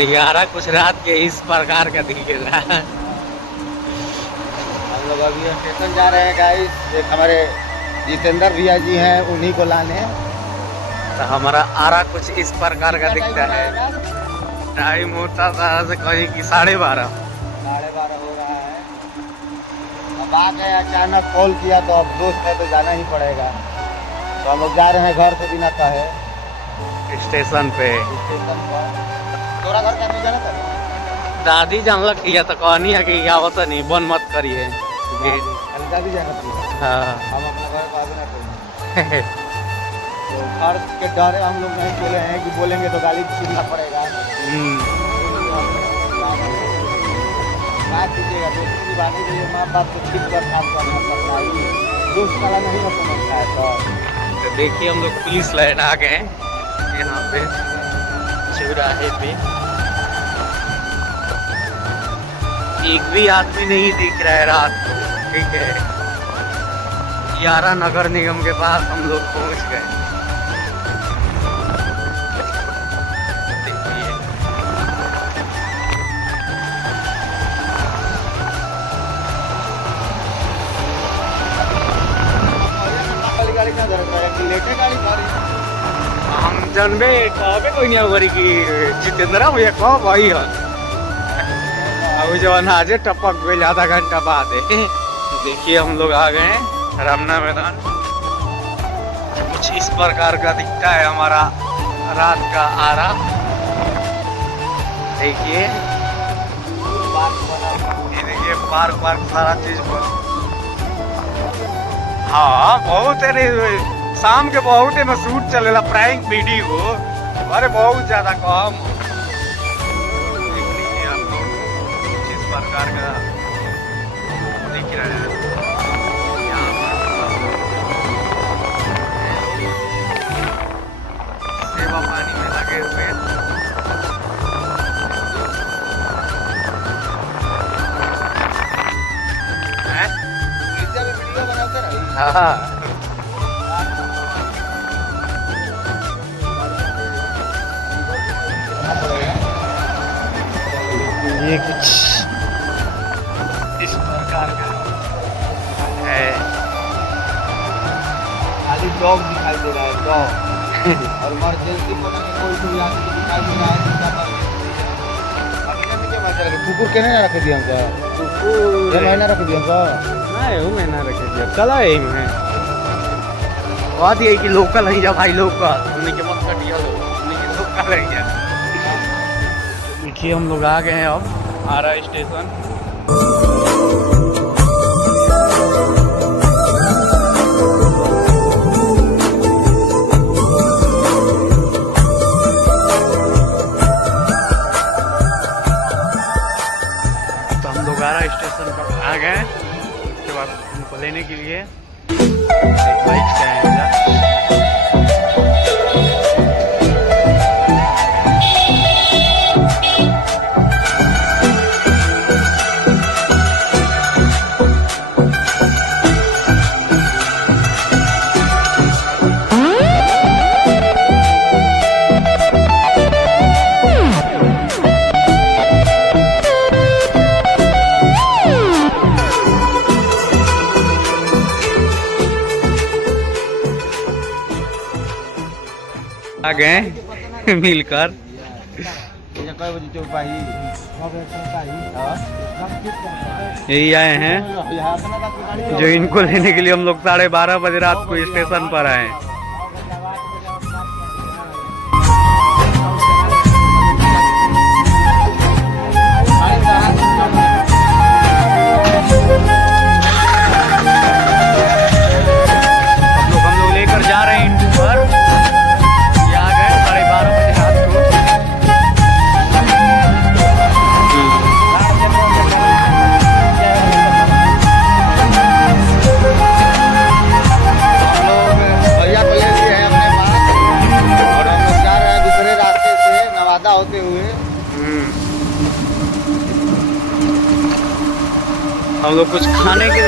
यारा कुछ रात के इस प्रकार का दिखेगा। हम लोग अभी स्टेशन जा रहे हैं गाइस। एक हमारे जितेंद्र भैया जी हैं, उन्हीं को लाने। तो हमारा आरा कुछ इस प्रकार का दिखता है। टाइम होता था से कहीं की 12:30। 12:30 हो रहा है। अब आ गए, अचानक कॉल किया तो अब दोस्त है तो जाना ही पड़ेगा। तो हम लोग जा रहे हैं घर से बिना कहे स्टेशन पे। स्टेशन पर। तोरा घर का नहीं जाना था? दादी जानलक किया तो कहनी है कि आवत नहीं, बंद मत करिए। दादी जाना था। हाँ। हम अपना घर को आगे ना करें। तो घर के डर हम लोग नहीं बोले हैं कि बोलेंगे तो गाली सीखना पड़ेगा। बात कीजिएगा, दोस्तों की बात कीजिए, माँ बाप को ठीक कर काम करना पड़ता है। दोस्त वाला नहीं हो समझता है। तो देखिए हम लोग पुलिस लाइन आ गए हैं यहाँ पे चौराहे पे। एक भी आदमी नहीं दिख रहा है रात को। ठीक है, यारा नगर निगम के पास हम लोग पहुंच गए। हम जानबे कहबे कोई नहीं होगी कि जितेंद्र भैया कह भाई है अभी जवान आज टपक गए आधा घंटा बाद है। देखिए हम लोग आ गए हैं रमना मैदान। कुछ इस प्रकार का दिखता है हमारा रात का आरा। देखिए ये देखिए पार्क सारा चीज पर। हाँ बहुत है, शाम के बहुत है शूट चलेला प्रैंक वीडियो। अरे बहुत ज्यादा कम। देख लीजिए आप लोग कुछ इस प्रकार का दिख रहा है यहाँ पर। सेवा पानी में लगे हुए हैं। हाँ ये कुछ इस प्रकार का है। खाली डॉग दिखाई दे रहा है, डॉग। और इमरजेंसी को कोई भी आदमी दिखाई दे रहा है। कुकुर के नहीं रख दिया हमका। कुकुर महीना रख दिया हमका। नहीं वो महीना रख दिया कला है में बात यही कि लोकल है जा भाई, लोकल उन्हीं के मत कटिया लो, उन्हीं के लोकल है जा। देखिए हम लोग आ गए हैं अब आरा स्टेशन। तो हम लोग आरा स्टेशन पर आ गए। उसके बाद उनको लेने के लिए बाइक से आए हैं। आ गए मिलकर। यही आए हैं जो इनको लेने के लिए हम लोग 12:30 बजे रात को स्टेशन पर आए। हम लोग लेकर जा रहे हैं इंटू पर। ये आ गए 12:30 बजे रात को। होते हुए हम लोग कुछ खाने के